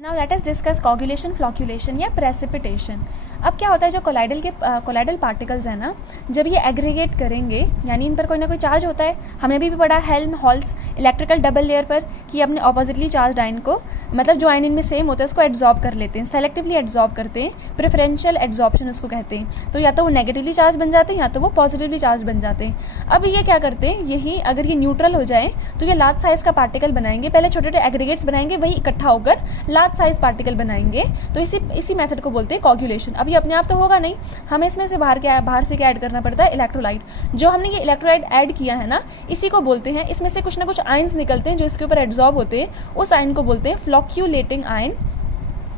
Now let us discuss coagulation, flocculation या precipitation. अब क्या होता है, जो कोलाइडल पार्टिकल्स है ना, जब ये एग्रीगेट करेंगे, यानी इन पर कोई ना कोई चार्ज होता है। हमने भी पढ़ा हेल्महोल्ट्ज इलेक्ट्रिकल डबल लेयर पर कि अपने ऑपोजिटली चार्ज आयन को, मतलब जो आयन इनमें सेम होता है, उसको एड्जॉर्ब कर लेते हैं, सेलेक्टिवली एड्जॉर्ब करते हैं, प्रेफरेंशियल एड्जॉर्प्शन उसको कहते हैं। तो या तो वो नेगेटिवली चार्ज बन जाते हैं या तो वो पॉजिटिवली चार्ज बन जाते हैं। अब ये क्या करते हैं, यही अगर ये न्यूट्रल हो जाए तो ये लार्ज साइज का पार्टिकल बनाएंगे, पहले छोटे छोटे एग्रीगेट्स बनाएंगे, वही इकट्ठा होकर लार्ज साइज पार्टिकल बनाएंगे। तो इसी मेथड को बोलते हैं कोगुलेशन। अब ये अपने आप तो होगा नहीं, हमें इसमें से बाहर से क्या ऐड करना पड़ता है, इलेक्ट्रोलाइट। जो हमने ये इलेक्ट्रोलाइट ऐड किया है ना, इसी को बोलते हैं, इसमें से कुछ ना कुछ आयंस निकलते हैं जो इसके ऊपर एड्जॉर्ब होते हैं, उस आयन को बोलते हैं फ्लॉक्यूलेटिंग आयन।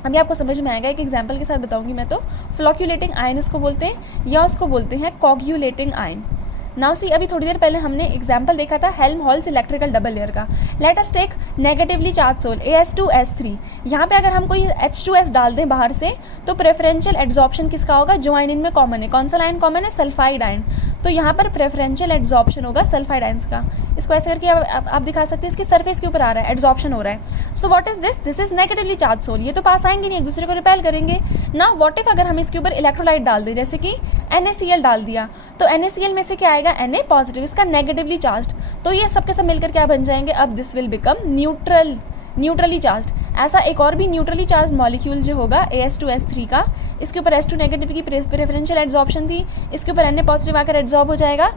अभी आपको समझ में आएगा, एक एग्जांपल के साथ बताऊंगी मैं। तो फ्लॉक्यूलेटिंग आयन उसको बोलते हैं या उसको बोलते हैं कोगुलेटिंग आयन। नाउ सी, अभी थोड़ी देर पहले हमने एग्जाम्पल देखा था हेल्महोल्ट्ज इलेक्ट्रिकल डबल लेयर का। Let us take negatively charge sol AS2S3। यहाँ पे अगर हम कोई H2S डाल दें बाहर से, तो प्रेफरेंशियल एड्जॉर्प्शन किसका होगा, जो आयन इनमें कॉमन है। कौन सा आयन कॉमन है, सल्फाइड आयन। तो यहाँ पर प्रेफरेंशियल एड्जॉर्प्शन होगा सल्फाइड आयंस का। इसको ऐसे करके आप दिखा सकते हैं, इसकी सरफेस के ऊपर आ रहा है, एड्जॉर्प्शन हो रहा है। So what is this is negatively charge sol. ये तो पास आएंगे नहीं, एक दूसरे को रिपेल करेंगे। नाउ व्हाट इफ अगर हम इसके ऊपर इलेक्ट्रोलाइट डाल दें, जैसे कि NaCl डाल दिया, तो NaCl में से क्या आएगा, Na पॉजिटिव, इसका नेगेटिवली चार्ज। तो ये सबके सब मिलकर क्या बन जाएंगे, अब this will become neutrally charge. ऐसा एक और भी न्यूट्रली चार्ज मॉलिक्यूल जो होगा AS2S3 का, इसके ऊपर S2 नेगेटिव की प्रेफरेंशियल एड्जॉर्प्शन थी, इसके ऊपर Na पॉजिटिव आकर एड्जॉर्ब हो जाएगा,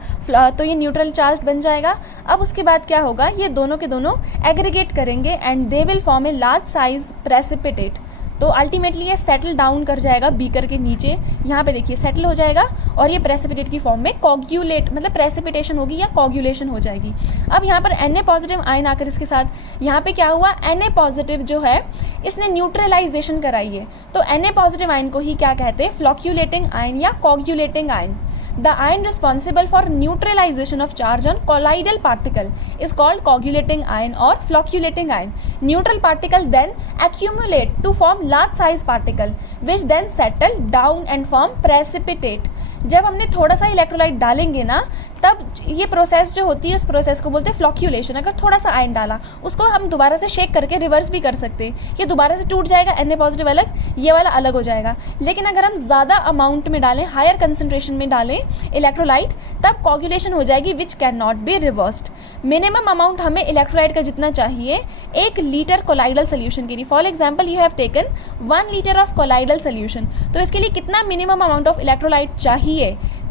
तो ये न्यूट्रल चार्ज बन जाएगा। अब उसके बाद क्या होगा, ये दोनों के दोनों एग्रीगेट करेंगे and they will form a large size precipitate. तो अल्टीमेटली ये सेटल डाउन कर जाएगा बीकर के नीचे, यहाँ पे देखिए सेटल हो जाएगा, और ये प्रेसिपिटेट की फॉर्म में कोगुलेट, मतलब प्रेसिपिटेशन होगी या कोगुलेशन हो जाएगी। अब यहाँ पर Na पॉजिटिव आयन आकर इसके साथ, यहाँ पे क्या हुआ, Na पॉजिटिव जो है इसने न्यूट्रलाइजेशन कराई है। तो Na पॉजिटिव आयन को ही क्या कहते हैं, फ्लॉक्यूलेटिंग आयन या coagulating ion. The ion responsible for neutralization of charge on colloidal particle is called coagulating ion or flocculating ion. Neutral particle then accumulate to form large size particle which then settle down and form precipitate. जब हमने थोड़ा सा electrolyte डालेंगे ना, तब ये process जो होती है, उस प्रोसेस को बोलते हैं फ्लॉक्यूलेशन। अगर थोड़ा सा आयन डाला, उसको हम दोबारा से शेक करके रिवर्स भी कर सकते हैं, ये दोबारा से टूट जाएगा, Na पॉजिटिव अलग, ये वाला अलग हो जाएगा। लेकिन अगर हम ज्यादा अमाउंट में डालें, हायर कंसेंट्रेशन में डालें इलेक्ट्रोलाइट, तब कोगुलेशन हो जाएगी which can not be reversed. Minimum amount हमें इलेक्ट्रोलाइट का जितना चाहिए 1 लीटर कोलाइडल सोल्यूशन के लिए। For example, you have taken 1 litre of colloidal solution, तो इसके लिए कितना मिनिमम अमाउंट ऑफ इलेक्ट्रोलाइट चाहिए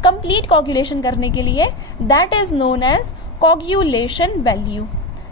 कंप्लीट कोगुलेशन करने के लिए, that is known as coagulation value.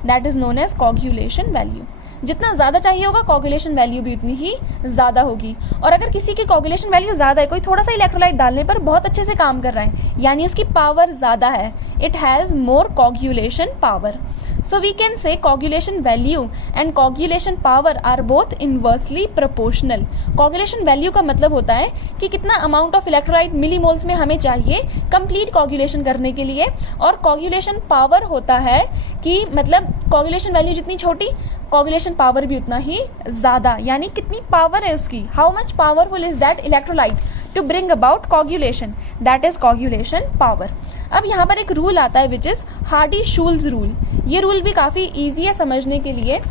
That is known as coagulation value. जितना ज्यादा चाहिए होगा, कोगुलेशन वैल्यू भी उतनी ही ज्यादा होगी। और अगर किसी की कोगुलेशन वैल्यू ज्यादा है, कोई थोड़ा सा इलेक्ट्रोलाइट डालने पर बहुत अच्छे से काम कर रहा है, यानी उसकी पावर ज्यादा है, it has more coagulation power. So we can say coagulation value and coagulation power are both inversely proportional. Coagulation value का मतलब होता है कि कितना amount of electrolyte मिलीमोल्स में हमें चाहिए complete coagulation करने के लिए, और coagulation power होता है कि मतलब coagulation value जितनी छोटी, coagulation power भी उतना ही ज्यादा, यानी कितनी पावर है उसकी, how much powerful is that electrolyte to bring about coagulation, that is coagulation power. अब यहाँ पर एक रूल आता है विच इज हार्डी-शूल्स रूल। ये रूल भी काफी इजी है समझने के लिए।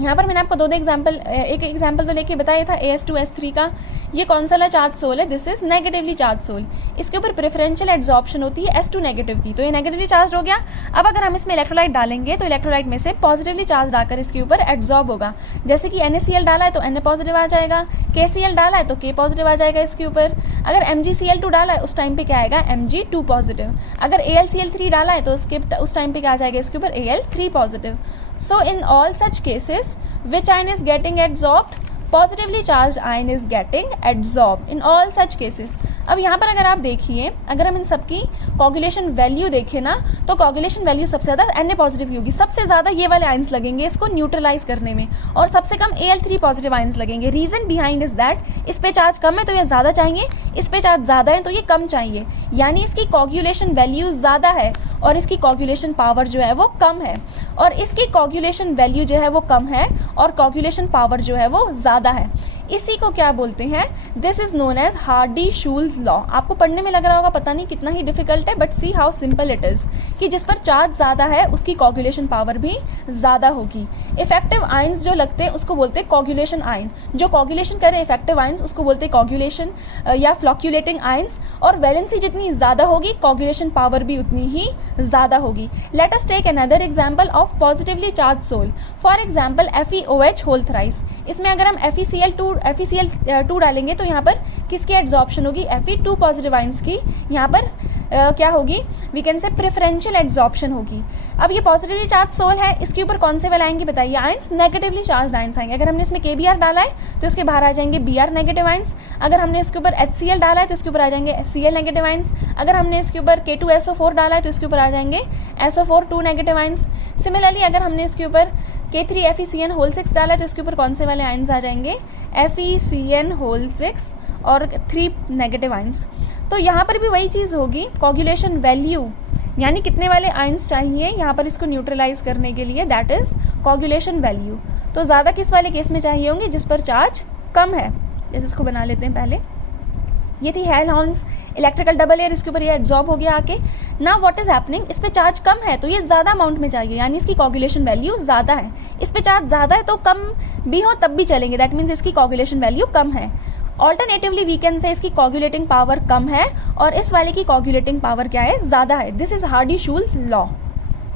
यहाँ पर मैंने आपको दो एग्जाम्पल, एक एग्जाम्पल तो लेके बताया था AS2S3 का। ये कौन सा चार्ज सोल है, this is negatively charge sol. इसके ऊपर प्रेफरेंशियल एड्जॉर्प्शन होती है S2 नेगेटिव की, तो ये नेगेटिवली चार्ज हो गया। अब अगर हम इसमें इलेक्ट्रोलाइट डालेंगे, तो इलेक्ट्रोलाइट में से पॉजिटिवली चार्ज आकर इसके ऊपर एड्जॉर्ब होगा। जैसे कि NaCl डाला है तो Na पॉजिटिव आ जाएगा, KCl डाला है तो K पॉजिटिव आ जाएगा इसके ऊपर। अगर MgCl2 डाला है, उस टाइम पे क्या आएगा, Mg2 पॉजिटिव। अगर AlCl3 डाला है तो उस टाइम पे क्या आ जाएगा इसके ऊपर, Al3 positive. So in all such cases, which ion is getting adsorbed? Positively charged ion is getting adsorbed in all such cases. अब यहाँ पर अगर आप देखिए, अगर हम इन सबकी कोगुलेशन वैल्यू देखें ना, तो कोगुलेशन वैल्यू सबसे ज्यादा Na पॉजिटिव की होगी, सबसे ज्यादा ये वाले आयंस लगेंगे इसको न्यूट्रलाइज करने में, और सबसे कम Al3 पॉजिटिव आयंस लगेंगे। रीजन बिहाइंड इज दैट इस पे चार्ज कम है तो ये ज्यादा चाहिए, इस पे चार्ज ज्यादा है तो ये कम चाहिए, यानी इसकी कोगुलेशन वैल्यू ज्यादा है और इसकी कोगुलेशन पावर जो है वो कम है, और इसकी कोगुलेशन वैल्यू जो है वो कम है और कोगुलेशन पावर जो है वो ज्यादा है। इसी को क्या बोलते हैं, this is known as Hardy Schulze law. आपको पढ़ने में लग रहा होगा पता नहीं कितना ही डिफिकल्ट है, but see how simple it is, कि जिस पर चार्ज ज्यादा है उसकी कोगुलेशन पावर भी ज्यादा होगी। इफेक्टिव आयंस जो लगते हैं उसको बोलते हैं कोगुलेशन आयन, जो कोगुलेशन करें इफेक्टिव आयंस उसको बोलते हैं कोगुलेशन या फ्लॉक्यूलेटिंग आयंस, और वैलेंसी जितनी ज्यादा होगी कोगुलेशन पावर भी उतनी ही ज्यादा होगी। Let us take another example of positively charge sol, for example FeOH whole thrice. इसमें अगर हम FeCl2 डालेंगे तो यहाँ पर किसकी एड्सॉर्प्शन होगी, Fe2 पॉजिटिव आयंस की यहाँ पर क्या होगी, we can say preferential adsorption होगी। अब ये पॉजिटिवली चार्ज सोल है, इसके ऊपर कौन से वाले आएंगे बताइए, आयंस नेगेटिवली चार्ज आयंस आएंगे। अगर हमने इसमें KBr डाला है तो इसके बाहर आ जाएंगे Br नेगेटिव आयंस। अगर हमने इसके ऊपर HCl डाला है तो इसके ऊपर आ जाएंगे Cl नेगेटिव आयंस। अगर हमने इसके ऊपर K2SO4 डाला है तो इसके ऊपर आ जाएंगे SO4 2 नेगेटिव आयंस। सिमिलरली अगर हमने इसके ऊपर K3FeCN होल 6 डाला है तो इसके ऊपर कौन से वाले आयंस आ जाएंगे, FeCN होल 6 और 3 नेगेटिव आयंस। तो यहाँ पर भी वही चीज होगी, कोगुलेशन वैल्यू यानी कितने वाले आयंस चाहिए यहाँ पर इसको न्यूट्रलाइज करने के लिए, दैट इज कोगुलेशन वैल्यू। तो ज्यादा किस वाले केस में चाहिए होंगे, जिस पर चार्ज कम है। जैसे इसको बना लेते हैं पहले, ये थी हेल्महोल्ट्ज इलेक्ट्रिकल डबल एयर, इसके ऊपर ये एब्जॉर्ब हो गया आके। नाउ व्हाट इज हैपनिंग, इस पे चार्ज कम है तो ये ज्यादा अमाउंट में चाहिए, यानी इसकी कोगुलेशन वैल्यू ज्यादा है। इस पे चार्ज ज्यादा है तो कम भी हो तब भी चलेंगे, दैट मीन्स इसकी कोगुलेशन वैल्यू कम है। ऑल्टरनेटिवली वी कैन से इसकी कोगुलेटिंग पावर कम है और इस वाले की कोगुलेटिंग पावर क्या है, ज्यादा है। This is Hardy Schulze law.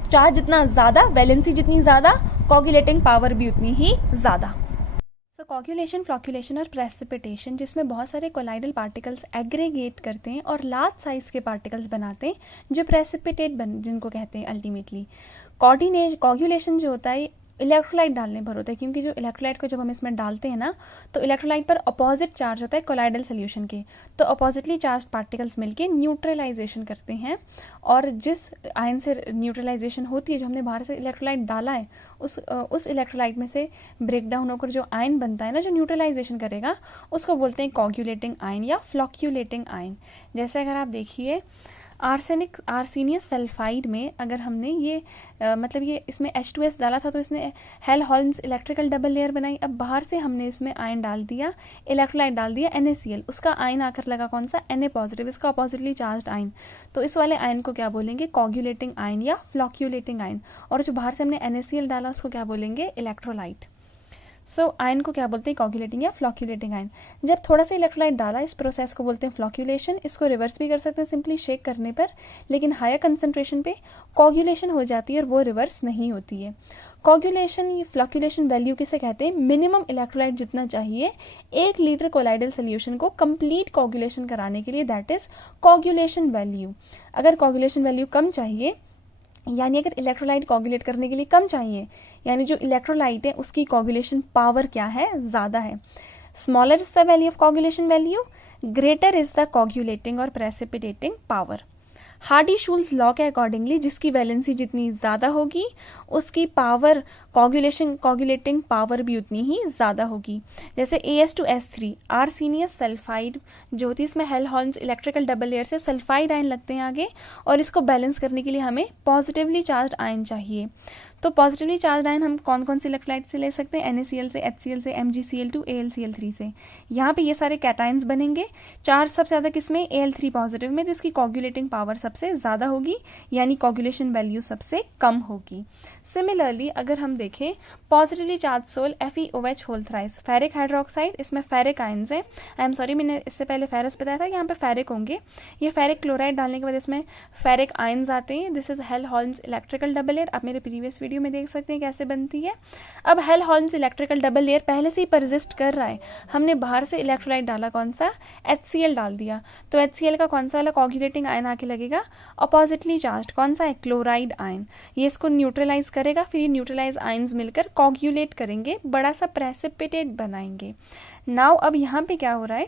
Charge जितना ज्यादा, वैलेंसी जितनी ज्यादा, कोगुलेटिंग पावर भी उतनी ही ज्यादा। सो कोगुलेशन, फ्लॉक्यूलेशन और प्रेसिपिटेशन, जिसमें बहुत सारे कोलाइडल पार्टिकल्स एग्रीगेट करते हैं और लार्ज साइज के पार्टिकल्स बनाते हैं जो प्रेसिपिटेट जिनको कहते हैं अल्टीमेटली। कोगुलेशन जो होता है इलेक्ट्रोलाइट डालने पर होता है, क्योंकि जो इलेक्ट्रोलाइट को जब हम इसमें डालते हैं ना तो इलेक्ट्रोलाइट पर अपोजिट चार्ज होता है कोलाइडल सोल्यूशन के, तो अपोजिटली चार्ज पार्टिकल्स मिलके न्यूट्रलाइजेशन करते हैं। और जिस आयन से न्यूट्रलाइजेशन होती है, जो हमने बाहर से इलेक्ट्रोलाइट डाला है, उस इलेक्ट्रोलाइट में से ब्रेक डाउन होकर जो आयन बनता है ना, जो न्यूट्रलाइजेशन करेगा, उसको बोलते हैं कोगुलेटिंग आयन या फ्लॉक्यूलेटिंग आयन। जैसे अगर आप देखिए आर्सेनियस सल्फाइड में अगर हमने ये मतलब ये इसमें H2S डाला था तो इसने हेल्महोल्ट्ज इलेक्ट्रिकल डबल लेयर बनाई। अब बाहर से हमने इसमें आयन डाल दिया, इलेक्ट्रोलाइट डाल दिया NaCl, उसका आयन आकर लगा कौन सा, Na पॉजिटिव, इसका अपोजिटली चार्ज्ड आयन। तो इस वाले आयन को क्या बोलेंगे, कोगुलेटिंग आयन या फ्लॉक्यूलेटिंग आयन। और जो बाहर से हमने NaCl डाला उसको क्या बोलेंगे, इलेक्ट्रोलाइट। सो आयन को क्या बोलते हैं, कोगुलेटिंग या फ्लॉक्यूलेटिंग आयन। जब थोड़ा सा इलेक्ट्रोलाइट डाला, इस प्रोसेस को बोलते हैं फ्लॉक्यूलेशन। इसको रिवर्स भी कर सकते हैं सिंपली शेक करने पर, लेकिन हायर कंसंट्रेशन पे कोगुलेशन हो जाती है और वो रिवर्स नहीं होती है। कोगुलेशन, फ्लॉक्यूलेशन वैल्यू किसे कहते हैं, मिनिमम इलेक्ट्रोलाइट जितना चाहिए 1 लीटर कोलाइडल सोल्यूशन को कंप्लीट कोगुलेशन कराने के लिए, दैट इज कोगुलेशन वैल्यू। अगर कोगुलेशन वैल्यू कम चाहिए, यानी अगर इलेक्ट्रोलाइट कोगुलेट करने के लिए कम चाहिए, यानी जो इलेक्ट्रोलाइट है उसकी कोगुलेशन पावर क्या है, ज्यादा है। Smaller is the value of coagulation value, greater is the coagulating और प्रेसिपिटेटिंग पावर। हार्डी-शूल्स लॉ के अकॉर्डिंगली जिसकी वैलेंसी जितनी ज्यादा होगी उसकी पावर, कोगुलेटिंग पावर भी उतनी ही ज्यादा होगी। जैसे AS2S3 आर्सेनियस सल्फाइड जो होती है, इसमें हेल्महोल्ट्ज इलेक्ट्रिकल डबल लेयर से सल्फाइड आयन लगते हैं आगे, और इसको बैलेंस करने के लिए हमें पॉजिटिवली चार्ज आयन चाहिए। तो पॉजिटिवली चार्ज आयन हम कौन कौन से इलेक्ट्रोलाइट से ले सकते हैं, NaCl से, HCl से, MgCl2, AlCl3 से। यहाँ पे ये सारे कैटायंस बनेंगे। चार्ज सबसे ज्यादा किसमें, Al3 पॉजिटिव में, तो इसकी कोगुलेटिंग पावर सबसे ज्यादा होगी, यानी कोगुलेशन वैल्यू सबसे कम होगी। सिमिलरली अगर हम देखें positively charge sol FeOH whole thrice, ferric hydroxide, इसमें फेरिक आयंस है। आई एम सॉरी, मैंने इससे पहले फेरस बताया था, यहाँ पे फेरिक होंगे। ये फेरिक क्लोराइड डालने के बाद इसमें फेरिक आयंस आते हैं। This is Helmholtz electrical double layer, आप मेरे प्रीवियस वीडियो में देख सकते हैं कैसे बनती है। अब हेल्महोल्ट्ज इलेक्ट्रिकल डबल लेयर पहले से ही परसिस्ट कर रहा है, हमने बाहर से इलेक्ट्रोलाइट डाला, कौन सा, HCl डाल दिया, तो HCl का कौन सा वाला कोगुलेटिंग आयन आके लगेगा, अपोजिटली चार्ज, कौन सा है, क्लोराइड आयन। ये इसको न्यूट्रलाइज करेगा, फिर ये न्यूट्रलाइज आयंस मिलकर कोगुलेट करेंगे, बड़ा सा प्रेसिपिटेट बनाएंगे। नाउ अब यहाँ पे क्या हो रहा है,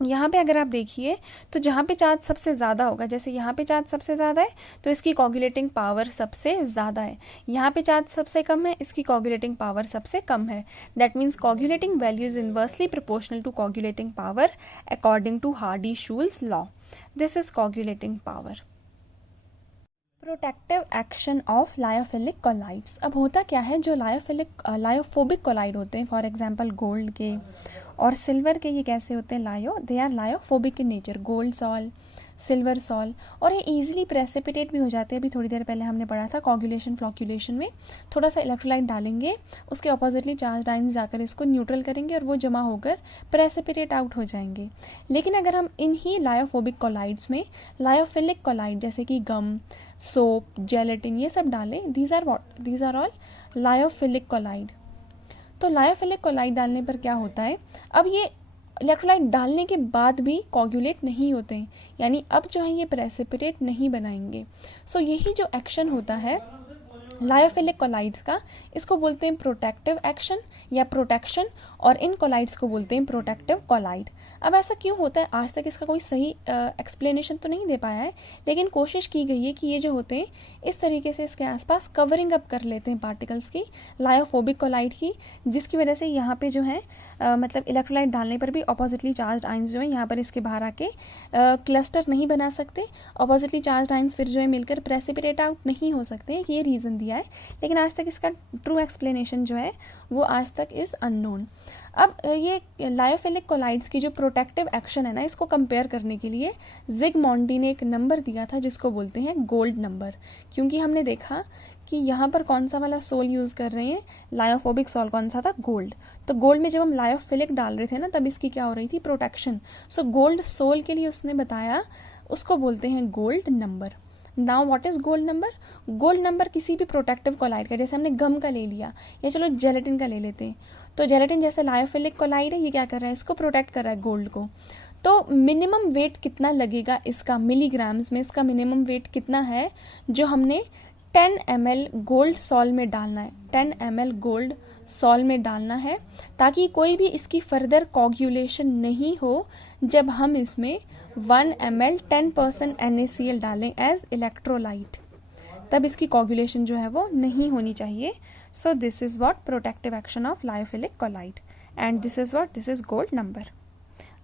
यहाँ पे अगर आप देखिए तो जहाँ पे चार्ज सबसे ज़्यादा होगा, जैसे यहाँ पे चार्ज सबसे ज़्यादा है तो इसकी कोगुलेटिंग पावर सबसे ज़्यादा है, यहाँ पे चार्ज सबसे कम है, इसकी कोगुलेटिंग पावर सबसे कम है। That means coagulating value is inversely proportional to coagulating power according to Hardy Schulze law. This is coagulating power. Protective action of lyophilic colloids. अब होता क्या है, जो लायोफोबिक कोलाइड होते हैं, फॉर एग्जांपल गोल्ड के और सिल्वर के ये कैसे होते हैं, they are lyophobic in nature, gold sol, silver sol, और ये ईजिली प्रेसिपिटेट भी हो जाते हैं। अभी थोड़ी देर पहले हमने पढ़ा था कोगुलेशन फ्लॉक्यूलेशन में, थोड़ा सा इलेक्ट्रोलाइट डालेंगे, उसके अपोजिटली चार्ज आयंस जाकर इसको न्यूट्रल करेंगे और वो जमा होकर प्रेसिपिटेट आउट हो जाएंगे। लेकिन अगर हम इन्हीं लायोफोबिक कोलाइड्स में लायोफिलिक कोलाइड जैसे कि गम, सोप, जेलेटिन ये सब डालें, these are all lyophilic colloid. तो लायोफिलिक कोलाइड डालने पर क्या होता है, अब ये इलेक्ट्रोलाइट डालने के बाद भी कोगुलेट नहीं होते हैं, यानी अब जो है ये प्रेसिपिटेट नहीं बनाएंगे। सो यही जो एक्शन होता है लायोफिलिक कोलाइड्स का, इसको बोलते हैं प्रोटेक्टिव एक्शन या प्रोटेक्शन, और इन कोलाइड्स को बोलते हैं प्रोटेक्टिव कोलाइड। अब ऐसा क्यों होता है, आज तक इसका कोई सही एक्सप्लेनेशन तो नहीं दे पाया है, लेकिन कोशिश की गई है कि ये जो होते हैं इस तरीके से इसके आसपास कवरिंग अप कर लेते हैं पार्टिकल्स की, लायोफोबिक कोलाइड की, जिसकी वजह से यहाँ पे जो है मतलब इलेक्ट्रोलाइट डालने पर भी अपोजिटली चार्ज आइंस जो है यहाँ पर इसके बाहर आके क्लस्टर नहीं बना सकते, अपोजिटली चार्ज आइंस फिर जो है मिलकर प्रेसिपिटेट आउट नहीं हो सकते, ये रीज़न दिया है। लेकिन आज तक इसका ट्रू एक्सप्लेनेशन जो है वो आज तक इज़ अननोन। अब ये लायोफिलिक कोलाइड्स की जो प्रोटेक्टिव एक्शन है ना, इसको कंपेयर करने के लिए जिगमॉन्डी ने एक नंबर दिया था जिसको बोलते हैं गोल्ड नंबर, क्योंकि हमने देखा कि यहाँ पर कौन सा वाला सोल यूज़ कर रहे हैं, लायोफोबिक सोल कौन सा था, गोल्ड। तो गोल्ड में जब हम लायोफिलिक डाल रहे थे ना, तब इसकी क्या हो रही थी, प्रोटेक्शन। सो गोल्ड सोल के लिए उसने बताया, उसको बोलते हैं gold number. Now what is gold number, gold number किसी भी प्रोटेक्टिव कोलाइड का, जैसे हमने गम का ले लिया या चलो जेलेटिन का ले लेते हैं, तो जेलेटिन जैसे लायोफिलिक कोलाइड है, ये क्या कर रहा है, इसको प्रोटेक्ट कर रहा है गोल्ड को। तो मिनिमम वेट कितना लगेगा इसका, मिलीग्राम्स में इसका मिनिमम वेट कितना है, जो हमने 10 ml गोल्ड सॉल में डालना है, 10 ml गोल्ड सॉल में डालना है, ताकि कोई भी इसकी फर्दर कोगुलेशन नहीं हो जब हम इसमें 1 ml 10% NaCl डालें एज इलेक्ट्रोलाइट, तब इसकी कोगुलेशन जो है वो नहीं होनी चाहिए। So this is what protective action of lyophilic colloid, and this is gold number.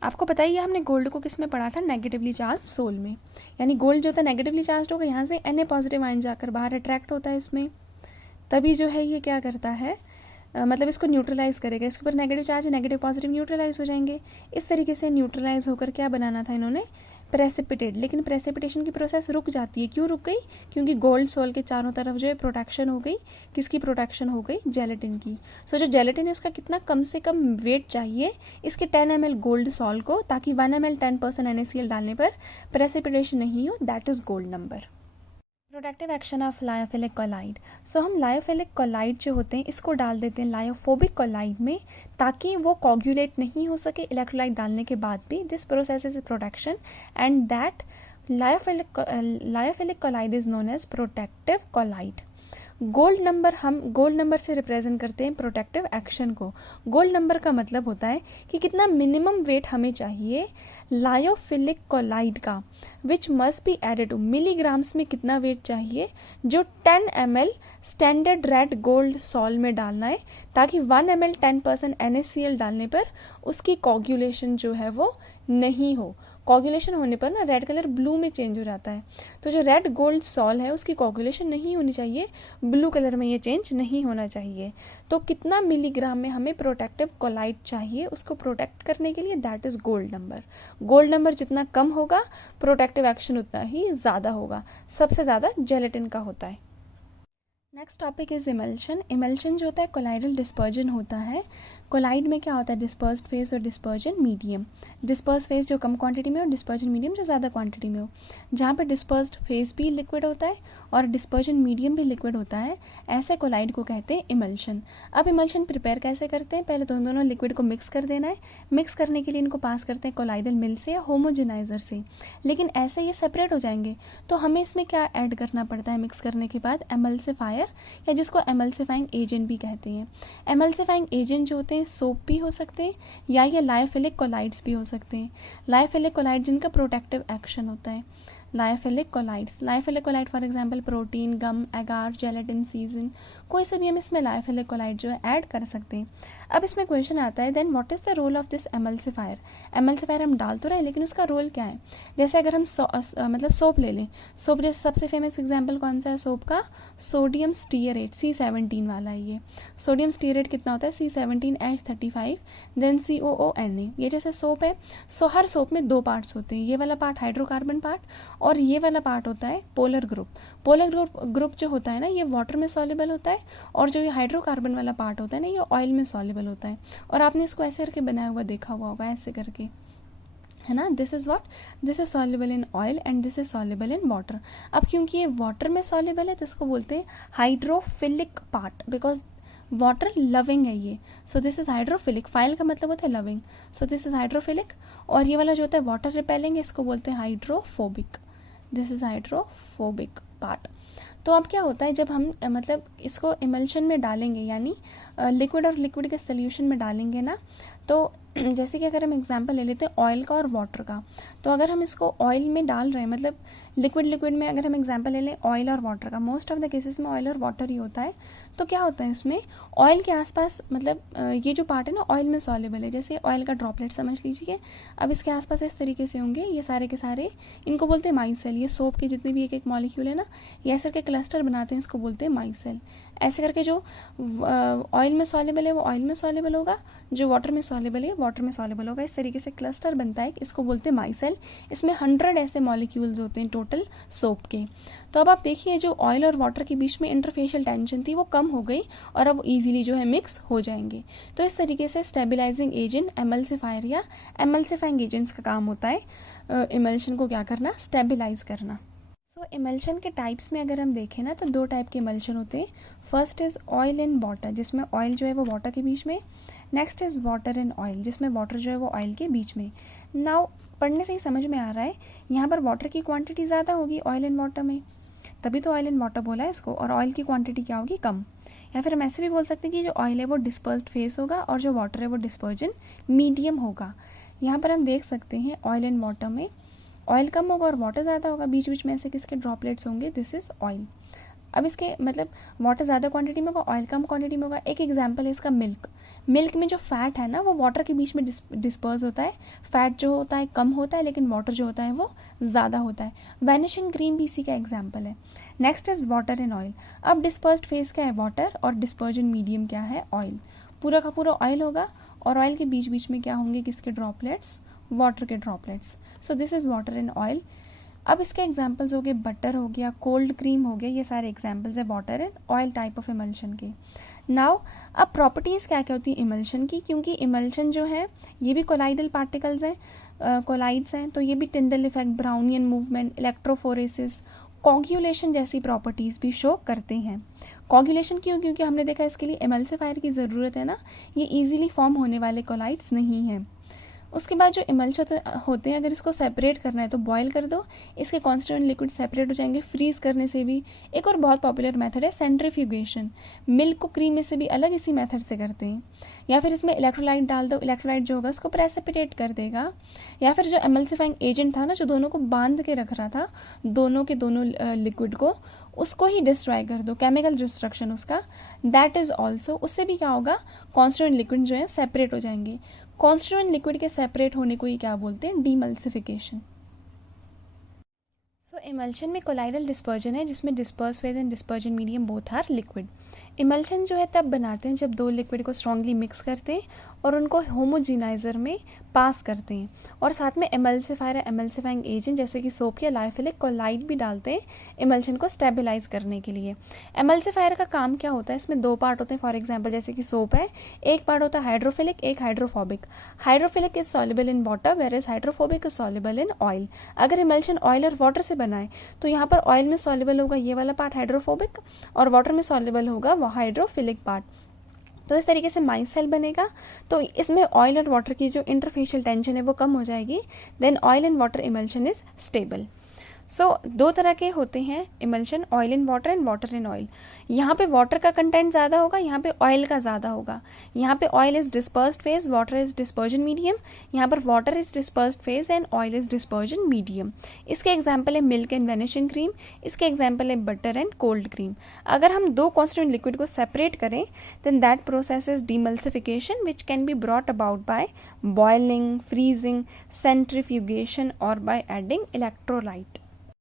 आपको बताइए हमने गोल्ड को किस में पढ़ा था, नेगेटिवली चार्ज सोल में, यानी गोल्ड जो था नेगेटिवली चार्ज होगा, यहाँ से Na पॉजिटिव आयन जाकर बाहर अट्रैक्ट होता है इसमें, तभी जो है ये क्या करता है, मतलब इसको न्यूट्रलाइज करेगा, इसके ऊपर negative charge negative positive neutralize हो जाएंगे। इस तरीके से न्यूट्रलाइज होकर क्या बनाना था इन्होंने, प्रेसिपिटेट। लेकिन प्रेसिपिटेशन की प्रोसेस रुक जाती है, क्यों रुक गई, क्योंकि गोल्ड सोल के चारों तरफ जो है प्रोटेक्शन हो गई, किसकी प्रोटेक्शन हो गई, जेलेटिन की। सो जो जेलेटिन है उसका कितना कम से कम वेट चाहिए इसके 10 ml गोल्ड सोल को, ताकि 1 ml 10% NaCl डालने पर प्रेसिपिटेशन नहीं हो, that is gold number. Protective action of lyophilic colloid, so हम लायोफिलिक कोलाइड जो होते हैं इसको डाल देते हैं लायोफोबिक कोलाइड में, ताकि वो कोगुलेट नहीं हो सके इलेक्ट्रोलाइट डालने के बाद भी। This process is protection and that lyophilic colloid is known as protective colloid. Gold number, हम गोल्ड नंबर से रिप्रेजेंट करते हैं प्रोटेक्टिव एक्शन को। गोल्ड नंबर का मतलब होता है कि कितना मिनिमम वेट हमें चाहिए लायोफिलिक कोलाइड का, which must be added to, milligrams में कितना वेट चाहिए जो 10 ml standard red gold sol में डालना है, ताकि 1 ml 10% NaCl डालने पर उसकी कोगुलेशन जो है वो नहीं हो। कोगुलेशन होने पर ना रेड कलर ब्लू में चेंज हो जाता है, तो जो रेड गोल्ड सॉल है उसकी कोगुलेशन नहीं होनी चाहिए, ब्लू कलर में ये चेंज नहीं होना चाहिए। तो कितना मिलीग्राम में हमें प्रोटेक्टिव कोलाइड चाहिए उसको प्रोटेक्ट करने के लिए, that is gold number. Gold number जितना कम होगा प्रोटेक्टिव एक्शन उतना ही ज़्यादा होगा, सबसे ज़्यादा जेलेटिन का होता है। Next topic is emulsion. Emulsion जो होता है कोलाइडल डिस्पर्जन होता है। कोलाइड में क्या होता है, डिस्पर्स्ड फेज और डिस्पर्जन मीडियम। डिस्पर्स फेज जो कम क्वांटिटी में हो, डिस्पर्जन मीडियम जो ज़्यादा क्वांटिटी में हो। जहाँ पर डिस्पर्स्ड फेज भी लिक्विड होता है और डिस्पर्जन मीडियम भी लिक्विड होता है, ऐसे कोलाइड को कहते हैं इमल्शन। अब इमल्शन प्रिपेयर कैसे करते हैं, पहले तो दोनों लिक्विड को मिक्स कर देना है। मिक्स करने के लिए इनको पास करते हैं कोलाइडल मिल से या होमोजेनाइजर से, लेकिन ऐसे ये सेपरेट हो जाएंगे। तो हमें इसमें क्या ऐड करना पड़ता है मिक्स करने के बाद, एमल्सिफायर, या जिसको एमल्सिफाइंग एजेंट भी कहते हैं। एमल्सिफाइंग एजेंट जो होते हैं सोप भी हो सकते हैं या ये लायोफिलिक कोलाइड्स भी हो सकते हैं। लायोफिलिक कोलाइड जिनका प्रोटेक्टिव एक्शन होता है, lyophilic colloid for example protein, gum, agar, gelatin, season, कोई से भी हम इसमें लायोफिलिक कोलाइड जो है ऐड कर सकते हैं। अब इसमें क्वेश्चन आता है then what is the role of this emulsifier. Emulsifier हम डाल तो रहे हैं लेकिन उसका रोल क्या है। जैसे अगर हम मतलब सोप ले लें, सोप जैसे सबसे फेमस एग्जाम्पल कौन सा है सोप का, सोडियम स्टीयरेट, C17 वाला है ये। सोडियम स्टीयरेट कितना होता है, C17H35 देन COONA। ये जैसे सोप है, सो हर सोप में 2 पार्ट्स होते हैं, ये वाला पार्ट हाइड्रोकार्बन पार्ट और ये वाला पार्ट होता है पोलर ग्रुप। पोलर ग्रुप जो होता है ना ये वाटर में सॉल्युबल होता है, और जो ये हाइड्रोकार्बन वाला पार्ट होता है ना ये ऑयल में सॉल्युबल होता है। और आपने इसको ऐसे करके बनाया हुआ देखा हुआ होगा, ऐसे करके, है ना। This is what, this is soluble in oil and this is soluble in water. अब क्योंकि ये वाटर में सॉल्युबल है तो इसको बोलते हैं hydrophilic part, because water loving है ये। सो दिस इज हाइड्रोफिलिक, फाइल का मतलब होता है loving, so this is hydrophilic. और ये वाला जो होता है वाटर रिपेलिंग, इसको बोलते हैं hydrophobic, this is hydrophobic part. तो अब क्या होता है जब हम मतलब इसको इमल्शन में डालेंगे, यानी लिक्विड और लिक्विड के सोल्यूशन में डालेंगे ना, तो जैसे कि अगर हम एग्जांपल ले लेते हैं ऑयल का और वाटर का, तो अगर हम इसको ऑयल में डाल रहे हैं, मतलब लिक्विड में अगर हम एग्जांपल ले लें ऑयल और वाटर का, मोस्ट ऑफ द केसेस में ऑयल और वाटर ही होता है। तो क्या होता है इसमें ऑयल के आसपास, मतलब ये जो पार्ट है ना ऑयल में सॉल्युबल है, जैसे ऑयल का ड्रॉपलेट समझ लीजिए। अब इसके आसपास इस तरीके से होंगे ये सारे के सारे, इनको बोलते हैं माइसेल। ये सोप के जितने भी एक एक मॉलिक्यूल है ना, ये ऐसे करके क्लस्टर बनाते हैं, इसको बोलते हैं माइसेल। ऐसे करके जो ऑयल में सॉल्युबल है वो ऑयल में सॉल्युबल होगा, जो वाटर में सॉल्युबल है वाटर में सॉल्युबल होगा। इस तरीके से क्लस्टर बनता है, इसको बोलते हैं माइसेल। इसमें 100 ऐसे मॉलिक्यूल्स होते हैं टोटल सोप के। तो अब आप देखिए जो ऑयल और वाटर के बीच में इंटरफेशियल टेंशन थी वो कम हो गई और अब इजीली जो है मिक्स हो जाएंगे। तो इस तरीके से स्टेबलाइजिंग एजेंट एमल्सिफायर या एमल्सिफाइंग एजेंट्स का काम होता है इमल्शन को क्या करना, स्टेबलाइज करना। सो इमल्शन के टाइप्स में अगर हम देखें ना तो 2 टाइप के इमल्शन होते हैं। First is oil in water, जिसमें ऑयल जो है वो वाटर के बीच में। Next is water in oil, जिसमें वाटर जो है वो ऑयल के बीच में। नाउ पढ़ने से ही समझ में आ रहा है यहाँ पर वाटर की क्वांटिटी ज़्यादा होगी ऑयल एंड वाटर में, तभी तो ऑयल एंड वाटर बोला है इसको, और ऑयल की क्वांटिटी क्या होगी, कम। या फिर हम ऐसे भी बोल सकते हैं कि जो ऑयल है वो डिस्पर्स्ड फेस होगा और जो वाटर है वो डिस्पर्जन मीडियम होगा। यहाँ पर हम देख सकते हैं ऑयल एंड वाटर में ऑयल कम होगा और वाटर ज़्यादा होगा, बीच बीच में ऐसे किसके ड्रॉपलेट्स होंगे, दिस इज ऑयल। अब इसके मतलब वाटर ज़्यादा क्वांटिटी में होगा, ऑयल कम क्वांटिटी में होगा। एक एग्जांपल है इसका मिल्क। मिल्क में जो फैट है ना वो वाटर के बीच में डिस्पर्स होता है, फैट जो होता है कम होता है लेकिन वाटर जो होता है वो ज़्यादा होता है। वैनिशिंग क्रीम भी इसी का एग्जाम्पल है। Next is water in oil. अब डिस्पर्स्ड फेस क्या है, वाटर, और डिस्पर्जन मीडियम क्या है, ऑयल। पूरा का पूरा ऑयल होगा और ऑयल के बीच बीच में क्या होंगे, किसके ड्रॉपलेट्स, वाटर के droplets. So this is water in oil. अब इसके एग्जांपल्स हो गए बटर हो गया, कोल्ड क्रीम हो गया, ये सारे एग्जांपल्स है water and oil type of emulsion के। नाउ अब प्रॉपर्टीज़ क्या क्या होती है इमल्शन की, क्योंकि इमल्शन जो है ये भी कोलाइडल पार्टिकल्स हैं, कोलाइड्स हैं, तो ये भी Tyndall effect, Brownian movement, electrophoresis, coagulation जैसी प्रॉपर्टीज़ भी शो करते हैं। कॉग्यूलेशन क्यों, क्योंकि हमने देखा इसके लिए एमल्सिफायर की ज़रूरत है ना, ये ईजिली फॉर्म होने वाले कोलाइड्स नहीं हैं। उसके बाद जो इमल्शन होते हैं अगर इसको सेपरेट करना है तो बॉयल कर दो, इसके कॉन्स्टिट्यूएंट लिक्विड सेपरेट हो जाएंगे। फ्रीज करने से भी, एक और बहुत पॉपुलर मेथड है सेंट्रीफ्यूगेशन, मिल्क को क्रीम में से भी अलग इसी मेथड से करते हैं। या फिर इसमें इलेक्ट्रोलाइट डाल दो, इलेक्ट्रोलाइट जो होगा उसको प्रेसिपिटेट कर देगा। या फिर जो एमल्सिफाइंग एजेंट था ना जो दोनों को बांध के रख रहा था, दोनों के दोनों लिक्विड को, उसको ही डिस्ट्रॉय कर दो, केमिकल डिस्ट्रक्शन उसका, दैट इज ऑल्सो, उससे भी क्या होगा, कॉन्स्टिट्यूएंट लिक्विड जो है सेपरेट हो जाएंगे। कॉन्स्टिट्यूएंट लिक्विड के सेपरेट होने को ही क्या बोलते हैं, डीमल्सिफिकेशन। सो इमल्शन में कोलाइडल डिस्पर्जन है जिसमें disperse phase and dispersion medium both are liquid. Emulsion जो है तब बनाते हैं जब 2 लिक्विड को स्ट्रांगली मिक्स करते हैं और उनको होमोजिनाइजर में पास करते हैं, और साथ में एमल्सिफायर या एमल्सिफाइंग एजेंट जैसे कि सोप या लाइफिलिक कोलाइड भी डालते हैं इमल्शन को स्टेबलाइज करने के लिए। एमल्सिफायर का काम क्या होता है, इसमें 2 पार्ट होते हैं। फॉर एग्जांपल जैसे कि सोप है, एक पार्ट होता है हाइड्रोफिलिक, एक hydrophobic. Hydrophilic is soluble in water where is hydrophobic is soluble in oil. अगर इमल्शन ऑयल और वाटर से बनाए तो यहाँ पर ऑयल में सॉल्युबल होगा ये वाला पार्ट हाइड्रोफोबिक, और वाटर में सॉल्युबल होगा वो हाइड्रोफिलिक पार्ट। तो इस तरीके से माइसेल बनेगा। तो इसमें ऑयल और वाटर की जो इंटरफेशियल टेंशन है वो कम हो जाएगी, then oil and water emulsion is stable. दो तरह के होते हैं emulsion, oil in water and water in oil. यहाँ पे वाटर का कंटेंट ज़्यादा होगा, यहाँ पे ऑयल का ज़्यादा होगा। यहाँ पे oil is dispersed phase, water is dispersion medium. यहाँ पर water is dispersed phase and oil is dispersion medium. इसके एग्जाम्पल है मिल्क एंड वेनिशिंग क्रीम, इसके एग्जाम्पल है बटर एंड कोल्ड क्रीम। अगर हम दो कॉन्स्टिट्यूएंट लिक्विड को सेपरेट करें then that process is demulsification which can be brought about by boiling, freezing, centrifugation और बाय एडिंग इलेक्ट्रोलाइट।